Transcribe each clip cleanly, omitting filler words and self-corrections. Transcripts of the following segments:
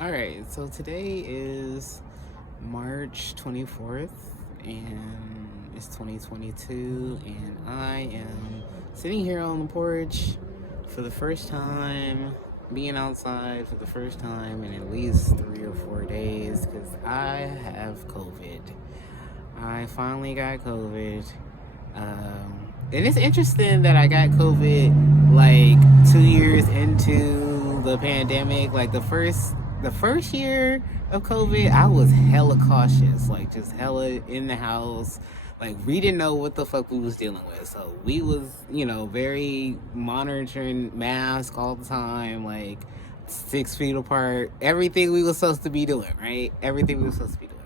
All right, so today is March 24th, and it's 2022, and I am sitting here on the porch for the first time, being outside for the first time in at least 3 or 4 days because I have COVID. I finally got COVID. And it's interesting that I got COVID like 2 years into the pandemic. Like the first year of COVID, I was hella cautious, like just hella in the house. Like we didn't know what the fuck we was dealing with, so we was very monitoring mask all the time, like 6 feet apart, everything we was supposed to be doing, right? Everything we was supposed to be doing.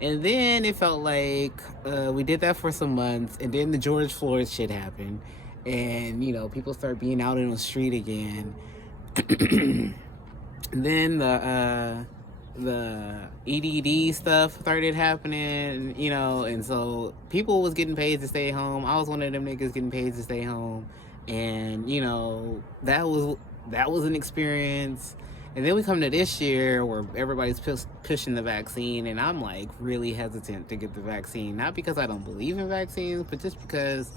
And then it felt like we did that for some months, and then the George Floyd shit happened, and people start being out in the street again. Then the EDD stuff started happening, and so people was getting paid to stay home. I was one of them niggas getting paid to stay home, and that was an experience. And then we come to this year where everybody's pushing the vaccine, and I'm like really hesitant to get the vaccine, not because I don't believe in vaccines, but just because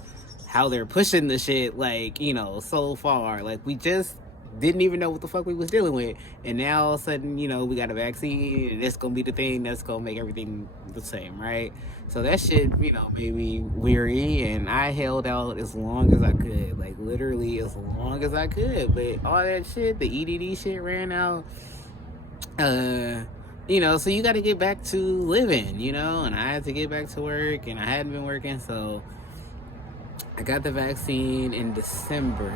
how they're pushing the shit, like so far. Like we just didn't even know what the fuck we was dealing with, and now all of a sudden we got a vaccine, and it's gonna be the thing that's gonna make everything the same, right? So that shit made me weary, and I held out as long as I could, like literally as long as I could. But all that shit, the EDD shit ran out. uh so you got to get back to living, and I had to get back to work, and I hadn't been working, so I got the vaccine in December.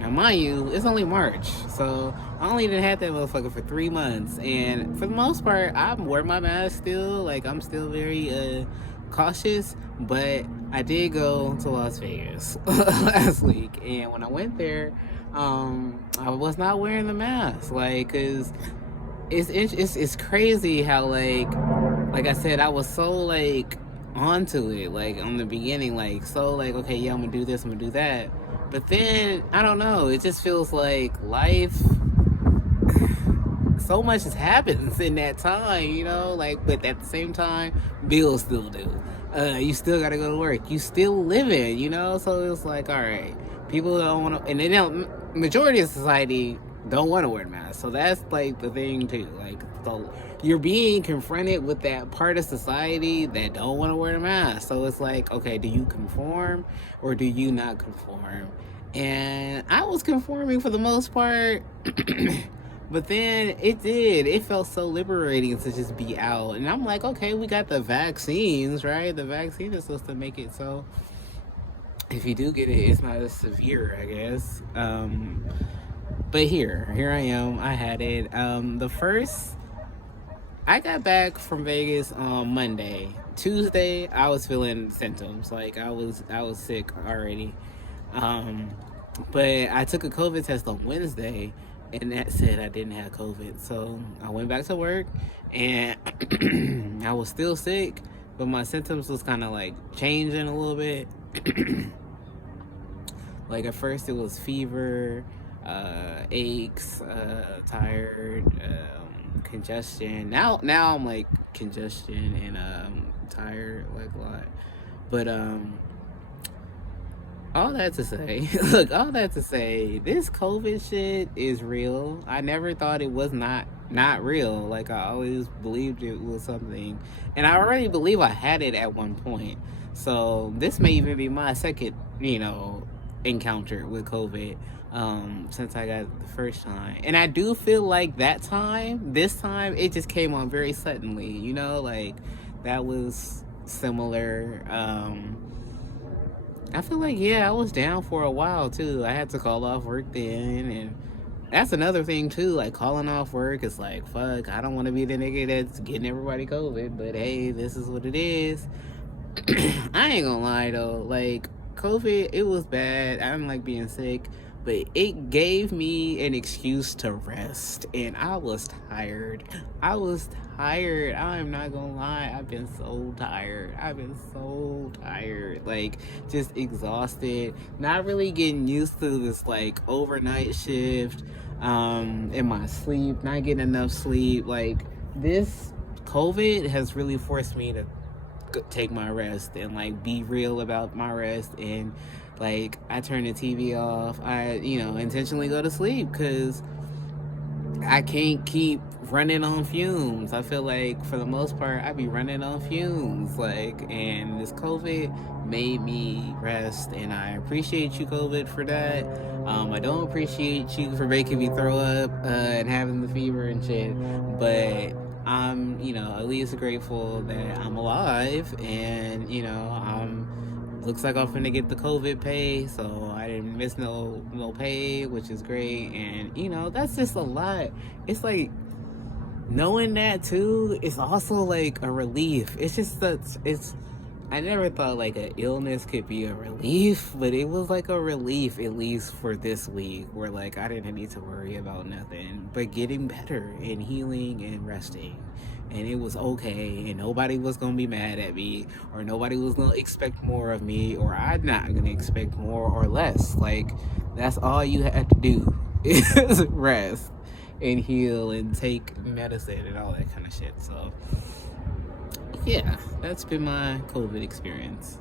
Now, mind you, it's only March, so I only didn't have that motherfucker for 3 months. And for the most part, I wear my mask still. Like, I'm still very cautious, but I did go to Las Vegas last week. And when I went there, I was not wearing the mask. Like, cause it's crazy how like I said, I was so like onto it, like on the beginning, like so like, okay, yeah, I'm gonna do this, I'm gonna do that. But then I don't know, it just feels like life, so much has happened in that time, like, but at the same time, bills still due. You still gotta go to work. You still living, so it's like, all right, people don't want to, and they don't. Majority of society don't want to wear masks, so that's like the thing too. Like, so you're being confronted with that part of society that don't want to wear a mask. So it's like, okay, do you conform or do you not conform? And I was conforming for the most part. But then it felt so liberating to just be out. And I'm like, okay, we got the vaccines, right? The vaccine is supposed to make it so if you do get it, it's not as severe, I guess. But here I am. I had it. I got back from Vegas on Monday. Tuesday, I was feeling symptoms. Like I was sick already. Um, but I took a COVID test on Wednesday, and that said I didn't have COVID. So I went back to work, and I was still sick, but my symptoms was kind of like changing a little bit. Like at first, it was fever, aches, tired, congestion. Now I'm like congestion and tired like a lot. But all that to say, look, all that to say, this COVID shit is real. I never thought it was not real. Like I always believed it was something, and I already believe I had it at one point. So this may even be my second, encounter with COVID, since I got it the first time. And I do feel like this time, it just came on very suddenly. Like that was similar. I feel like, yeah, I was down for a while too. I had to call off work then, and that's another thing too. Like calling off work is like, fuck. I don't want to be the nigga that's getting everybody COVID, but hey, this is what it is. I ain't gonna lie though, like COVID, it was bad. I don't like being sick, but it gave me an excuse to rest, and I was tired. I was tired. I am not gonna lie. I've been so tired. I've been so tired. Like just exhausted. Not really getting used to this like overnight shift. in my sleep, not getting enough sleep. Like, this COVID has really forced me to take my rest and like be real about my rest. And like, I turn the TV off. I, intentionally go to sleep because I can't keep running on fumes. I feel like for the most part I be running on fumes. Like, and this COVID made me rest, and I appreciate you, COVID, for that. I don't appreciate you for making me throw up and having the fever and shit. But I'm, at least grateful that I'm alive, and I'm looks like I'm finna get the COVID pay, so I didn't miss no pay, which is great. And that's just a lot. It's like, knowing that too is also like a relief. It's just that I never thought like an illness could be a relief, but it was like a relief, at least for this week, where like I didn't need to worry about nothing but getting better and healing and resting. And it was okay, and nobody was gonna be mad at me, or nobody was gonna expect more of me, or I'm not gonna expect more or less. Like, that's all you have to do is rest and heal and take medicine and all that kind of shit. So yeah, that's been my COVID experience.